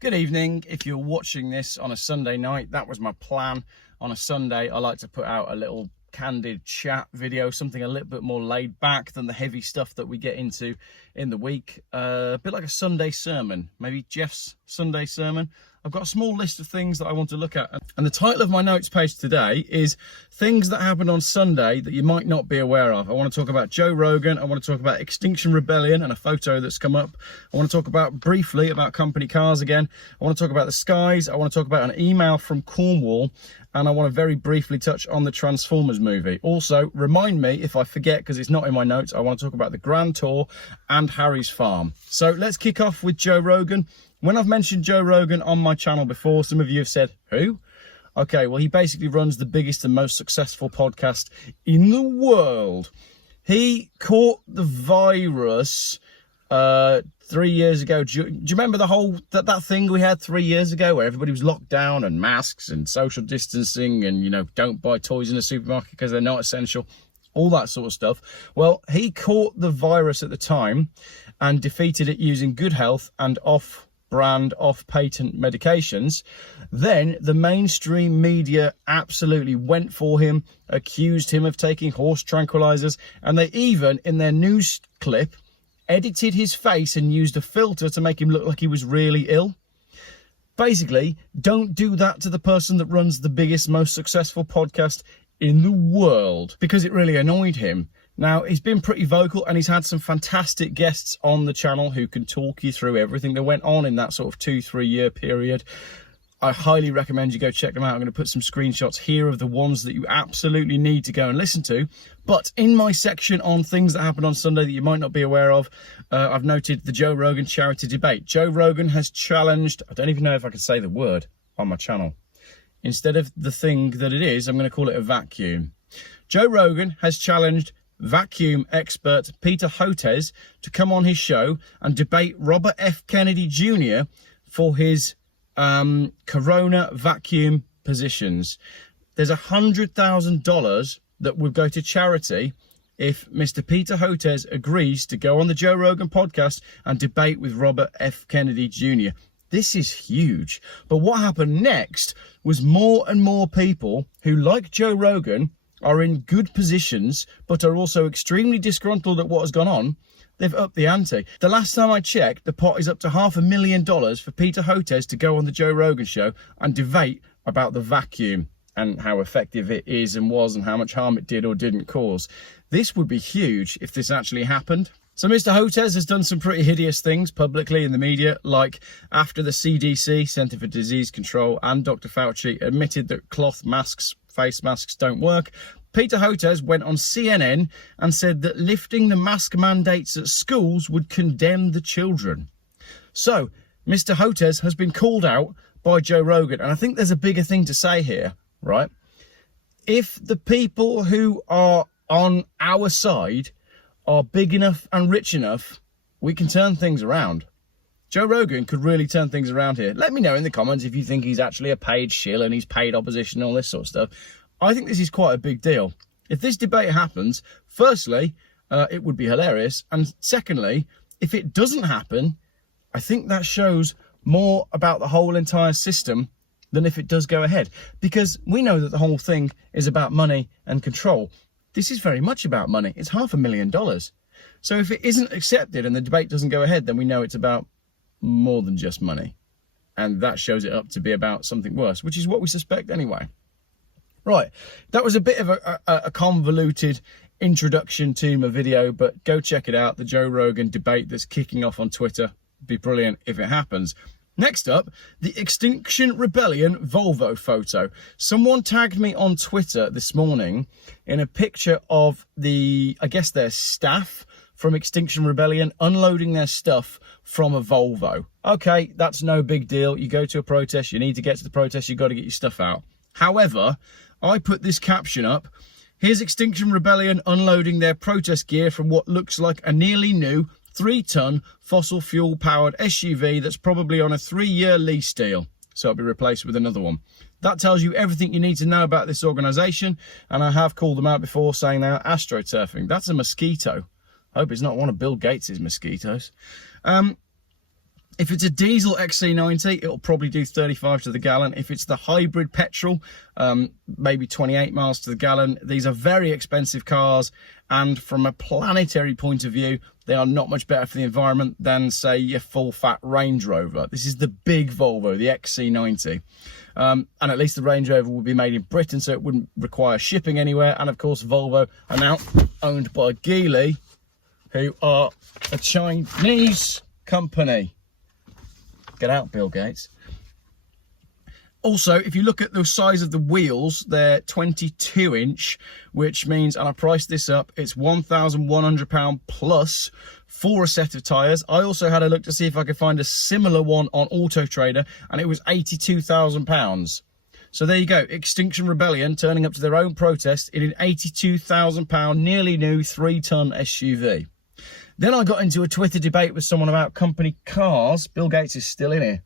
Good evening. If you're watching this on a Sunday night, that was my plan. On a Sunday, I like to put out a little candid chat video, something a little bit more laid back than the heavy stuff that we get into in the week. A bit like a Sunday sermon, maybe Geoff's Sunday sermon. I've got a small list of things that I want to look at. And the title of my notes page today is Things That Happened on Sunday That You Might Not Be Aware Of. I want to talk about Joe Rogan. I want to talk about Extinction Rebellion and a photo that's come up. I want to talk briefly about company cars again. I want to talk about the skies. I want to talk about an email from Cornwall. And I want to very briefly touch on the Transformers movie. Also, remind me if I forget, because it's not in my notes, I want to talk about the Grand Tour and Harry's Farm. So let's kick off with Joe Rogan. When I've mentioned Joe Rogan on my channel before, some of you have said, who? Okay, well, he basically runs the biggest and most successful podcast in the world. He caught the virus 3 years ago. Do you remember the whole that thing we had 3 years ago where everybody was locked down and masks and social distancing and, you know, don't buy toys in the supermarket because they're not essential, all that sort of stuff? Well, he caught the virus at the time and defeated it using good health and off-brand, off-patent medications. Then the mainstream media absolutely went for him, accused him of taking horse tranquilizers, and they even, in their news clip, edited his face and used a filter to make him look like he was really ill. Basically, don't do that to the person that runs the biggest, most successful podcast in the world, because it really annoyed him. Now, he's been pretty vocal and he's had some fantastic guests on the channel who can talk you through everything that went on in that sort of 2-3 year period. I highly recommend you go check them out. I'm going to put some screenshots here of the ones that you absolutely need to go and listen to. But in my section on things that happened on Sunday that you might not be aware of, I've noted the Joe Rogan charity debate. Joe Rogan has challenged, I don't even know if I can say the word on my channel. Instead of the thing that it is, I'm going to call it a vacuum. Joe Rogan has challenged vacuum expert Peter Hotez to come on his show and debate Robert F. Kennedy Jr. for his Corona vacuum positions. There's $100,000 that would go to charity if Mr. Peter Hotez agrees to go on the Joe Rogan podcast and debate with Robert F. Kennedy Jr. This is huge. But what happened next was more and more people who, like Joe Rogan, are in good positions but are also extremely disgruntled at what has gone on. They've upped the ante. The last time I checked, the pot is up to $500,000 for Peter Hotez to go on the Joe Rogan show and debate about the vacuum and how effective it is and was and how much harm it did or didn't cause. This would be huge if this actually happened. So Mr. Hotez has done some pretty hideous things publicly in the media, like after the CDC, Centre for Disease Control, and Dr. Fauci admitted that cloth masks, face masks, don't work. Peter Hotez went on CNN and said that lifting the mask mandates at schools would condemn the children. So, Mr. Hotez has been called out by Joe Rogan, and I think there's a bigger thing to say here, right? If the people who are on our side are big enough and rich enough, we can turn things around. Joe Rogan could really turn things around here. Let me know in the comments if you think he's actually a paid shill and he's paid opposition and all this sort of stuff. I think this is quite a big deal. If this debate happens, firstly, it would be hilarious. And secondly, if it doesn't happen, I think that shows more about the whole entire system than if it does go ahead. Because we know that the whole thing is about money and control. This is very much about money. It's $500,000. So if it isn't accepted and the debate doesn't go ahead, then we know it's about more than just money. And that shows it up to be about something worse, which is what we suspect anyway. Right, that was a bit of a convoluted introduction to my video, but go check it out. The Joe Rogan debate that's kicking off on Twitter. It'd be brilliant if it happens. Next up, the Extinction Rebellion Volvo photo. Someone tagged me on Twitter this morning in a picture of I guess their staff from Extinction Rebellion unloading their stuff from a Volvo. Okay, that's no big deal. You go to a protest, you need to get to the protest, you've got to get your stuff out. However, I put this caption up. Here's Extinction Rebellion unloading their protest gear from what looks like a nearly new 3-ton fossil fuel powered SUV that's probably on a 3-year lease deal. So it'll be replaced with another one. That tells you everything you need to know about this organisation. And I have called them out before saying they are astroturfing. That's a mosquito. I hope it's not one of Bill Gates's mosquitoes. If it's a diesel XC90, it'll probably do 35 to the gallon. If it's the hybrid petrol, maybe 28 miles to the gallon. These are very expensive cars, and from a planetary point of view, they are not much better for the environment than, say, your full-fat Range Rover. This is the big Volvo, the XC90. And at least the Range Rover will be made in Britain, so it wouldn't require shipping anywhere. And, of course, Volvo are now owned by Geely, who are a Chinese company. Get out, Bill Gates. Also, if you look at the size of the wheels, they're 22-inch, which means, and I priced this up, it's £1,100 plus for a set of tyres. I also had a look to see if I could find a similar one on Auto Trader, and it was £82,000. So there you go, Extinction Rebellion turning up to their own protest in an £82,000 nearly new 3-ton SUV. Then I got into a Twitter debate with someone about company cars. Bill Gates is still in here.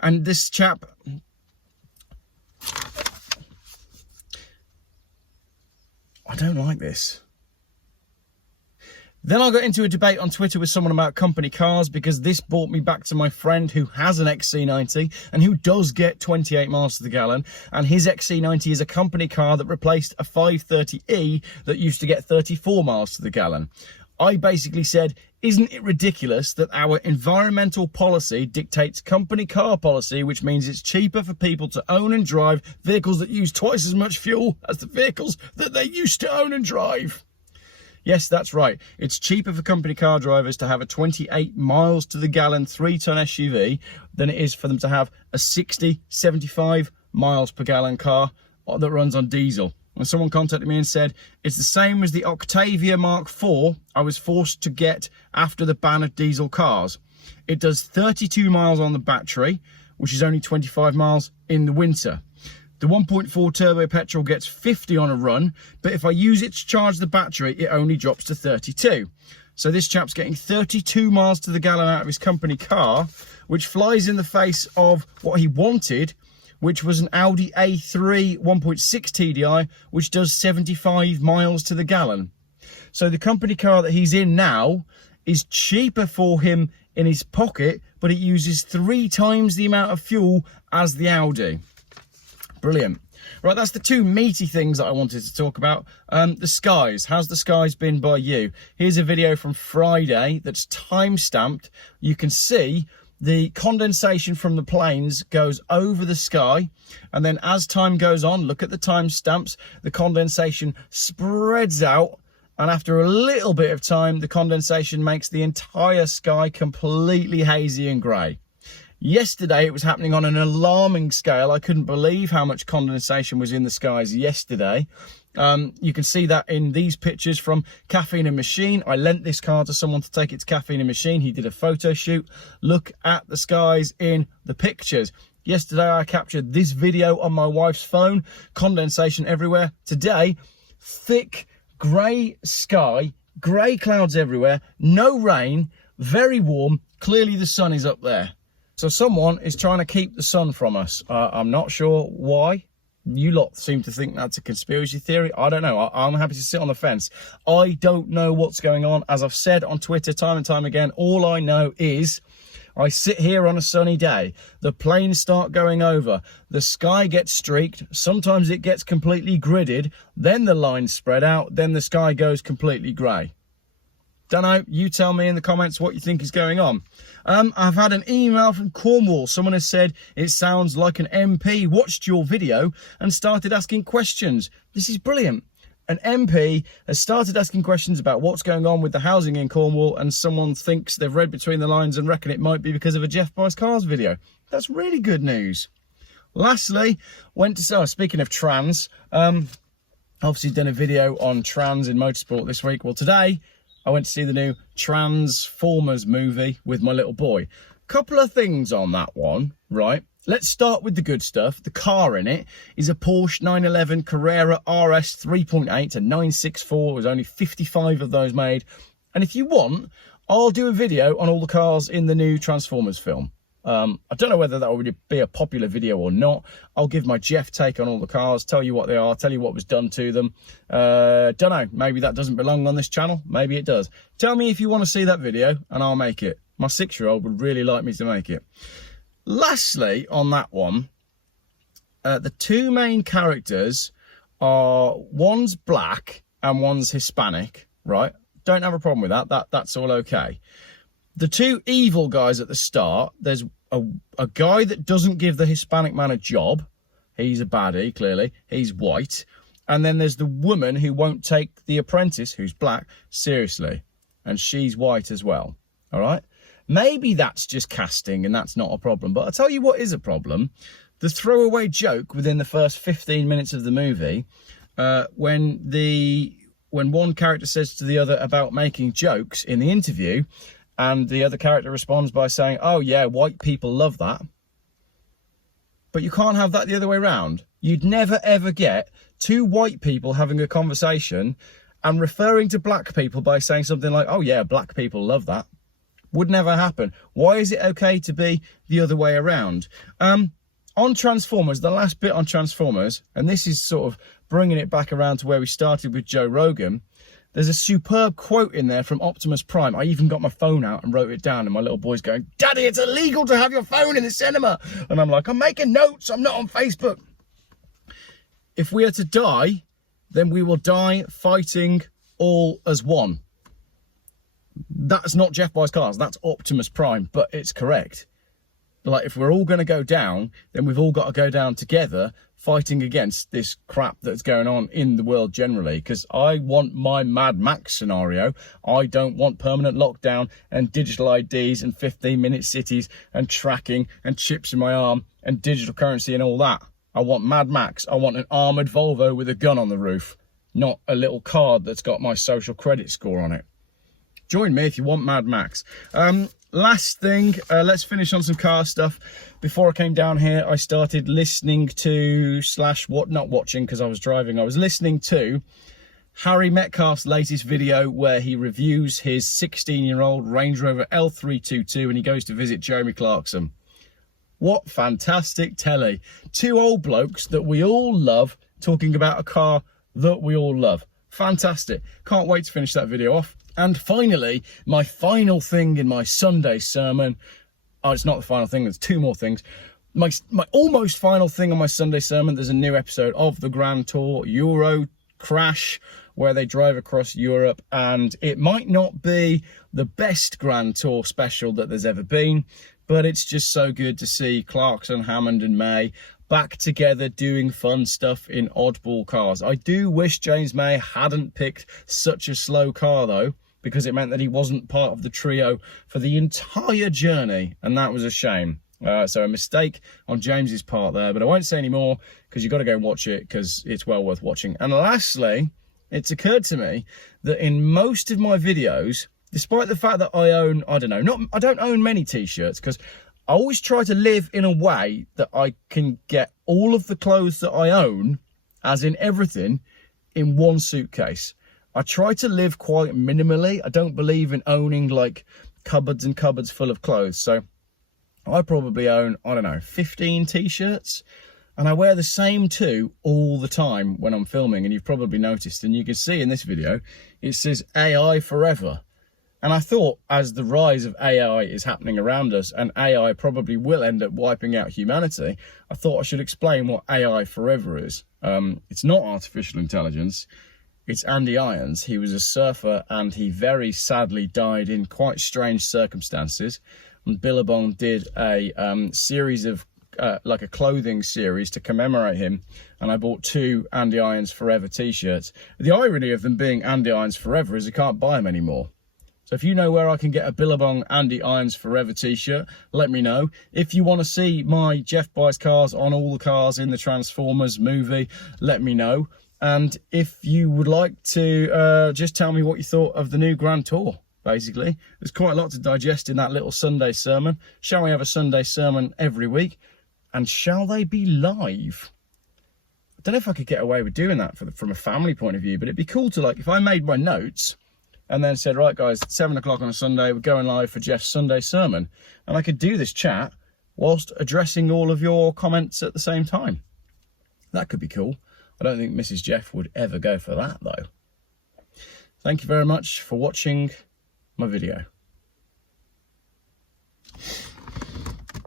And this chap, I don't like this. Then I got into a debate on Twitter with someone about company cars, because this brought me back to my friend who has an XC90 and who does get 28 miles to the gallon. And his XC90 is a company car that replaced a 530e that used to get 34 miles to the gallon. I basically said, isn't it ridiculous that our environmental policy dictates company car policy, which means it's cheaper for people to own and drive vehicles that use twice as much fuel as the vehicles that they used to own and drive? Yes, that's right. It's cheaper for company car drivers to have a 28 miles to the gallon 3-ton SUV than it is for them to have a 60, 75 miles per gallon car that runs on diesel. And someone contacted me and said, it's the same as the Octavia Mark IV I was forced to get after the ban of diesel cars. It does 32 miles on the battery, which is only 25 miles in the winter. The 1.4 turbo petrol gets 50 on a run, but if I use it to charge the battery, it only drops to 32. So this chap's getting 32 miles to the gallon out of his company car, which flies in the face of what he wanted, which was an Audi A3 1.6 TDI, which does 75 miles to the gallon. So the company car that he's in now is cheaper for him in his pocket, but it uses 3 times the amount of fuel as the Audi. Brilliant. Right, that's the 2 meaty things that I wanted to talk about. The skies. How's the skies been by you? Here's a video from Friday that's time-stamped. You can see the condensation from the planes goes over the sky, and then as time goes on, look at the timestamps, the condensation spreads out, and after a little bit of time, the condensation makes the entire sky completely hazy and grey. Yesterday, it was happening on an alarming scale. I couldn't believe how much condensation was in the skies yesterday. You can see that in these pictures from Caffeine and Machine. I lent this car to someone to take it to Caffeine and Machine. He did a photo shoot. Look at the skies in the pictures. Yesterday, I captured this video on my wife's phone. Condensation everywhere. Today, thick grey sky, grey clouds everywhere, no rain, very warm. Clearly, the sun is up there. So someone is trying to keep the sun from us. I'm not sure why. You lot seem to think that's a conspiracy theory. I don't know. I'm happy to sit on the fence. I don't know what's going on. As I've said on Twitter time and time again, all I know is I sit here on a sunny day. The planes start going over. The sky gets streaked. Sometimes it gets completely gridded. Then the lines spread out. Then the sky goes completely grey. Don't know. You tell me in the comments what you think is going on. I've had an email from Cornwall. Someone has said it sounds like an MP watched your video and started asking questions. This is brilliant. An MP has started asking questions about what's going on with the housing in Cornwall, and someone thinks they've read between the lines and reckon it might be because of a Geoff Buys Cars video. That's really good news. Lastly, speaking of trans, obviously done a video on trans in motorsport this week. Well, today I went to see the new Transformers movie with my little boy. Couple of things on that one, right? Let's start with the good stuff. The car in it is a Porsche 911 Carrera RS 3.8, a 964. There's only 55 of those made. And if you want, I'll do a video on all the cars in the new Transformers film. I don't know whether that would be a popular video or not. I'll give my Geoff take on all the cars, tell you what they are, tell you what was done to them. Don't know, maybe that doesn't belong on this channel. Maybe it does. Tell me if you want to see that video and I'll make it. My 6-year-old would really like me to make it. Lastly, on that one, the two main characters are, one's black and one's Hispanic, right? Don't have a problem with that. That's all okay. The two evil guys at the start, there's a guy that doesn't give the Hispanic man a job. He's a baddie, clearly. He's white. And then there's the woman who won't take the apprentice, who's black, seriously. And she's white as well, all right? Maybe that's just casting and that's not a problem. But I'll tell you what is a problem. The throwaway joke within the first 15 minutes of the movie, when one character says to the other about making jokes in the interview, and the other character responds by saying, oh yeah, white people love that. But you can't have that the other way around. You'd never ever get two white people having a conversation and referring to black people by saying something like, oh yeah, black people love that. Would never happen. Why is it okay to be the other way around? On Transformers, the last bit on Transformers, and this is sort of bringing it back around to where we started with Joe Rogan, there's a superb quote in there from Optimus Prime. I even got my phone out and wrote it down, and my little boy's going, Daddy, it's illegal to have your phone in the cinema. And I'm like, I'm making notes, I'm not on Facebook. If we are to die, then we will die fighting all as one. That's not Geoff Buys Cars, that's Optimus Prime, but it's correct. Like, if we're all going to go down, then we've all got to go down together, fighting against this crap that's going on in the world generally. Because I want my Mad Max scenario. I don't want permanent lockdown and digital IDs and 15-minute cities and tracking and chips in my arm and digital currency and all that. I want Mad Max. I want an armoured Volvo with a gun on the roof, not a little card that's got my social credit score on it. Join me if you want Mad Max. Last thing, let's finish on some car stuff. Before I came down here, I started listening to, not watching because I was driving, I was listening to Harry Metcalf's latest video where he reviews his 16-year-old Range Rover L322 and he goes to visit Jeremy Clarkson. What fantastic telly. Two old blokes that we all love talking about a car that we all love. Fantastic. Can't wait to finish that video off. And finally, my final thing in my Sunday sermon. Oh, it's not the final thing, there's two more things. My almost final thing on my Sunday sermon, there's a new episode of the Grand Tour Euro Crash, where they drive across Europe, and it might not be the best Grand Tour special that there's ever been, but it's just so good to see Clarkson, Hammond and May back together doing fun stuff in oddball cars. I do wish James May hadn't picked such a slow car though, because it meant that he wasn't part of the trio for the entire journey, and that was a shame. So a mistake on James's part there, but I won't say any more because you've got to go and watch it because it's well worth watching. And lastly, it's occurred to me that in most of my videos, despite the fact that I own, I don't own many t-shirts because I always try to live in a way that I can get all of the clothes that I own, as in everything, in one suitcase. I try to live quite minimally. I don't believe in owning like cupboards and cupboards full of clothes. So I probably own, 15 t-shirts, and I wear the same two all the time when I'm filming. And you've probably noticed, and you can see in this video, it says AI forever. And I thought, as the rise of AI is happening around us, and AI probably will end up wiping out humanity, I thought I should explain what AI forever is. It's not artificial intelligence. It's Andy Irons. He was a surfer and he very sadly died in quite strange circumstances. And Billabong did a series of, like a clothing series to commemorate him. And I bought 2 Andy Irons Forever t-shirts. The irony of them being Andy Irons Forever is I can't buy them anymore. So if you know where I can get a Billabong Andy Irons Forever t-shirt, let me know. If you want to see my Geoff Buys Cars on all the cars in the Transformers movie, let me know. And if you would like to just tell me what you thought of the new Grand Tour, basically. There's quite a lot to digest in that little Sunday sermon. Shall we have a Sunday sermon every week? And shall they be live? I don't know if I could get away with doing that from a family point of view, but it'd be cool to, like, if I made my notes and then said, right guys, at 7 o'clock on a Sunday, we're going live for Geoff's Sunday sermon. And I could do this chat whilst addressing all of your comments at the same time. That could be cool. I don't think Mrs. Geoff would ever go for that though. Thank you very much for watching my video.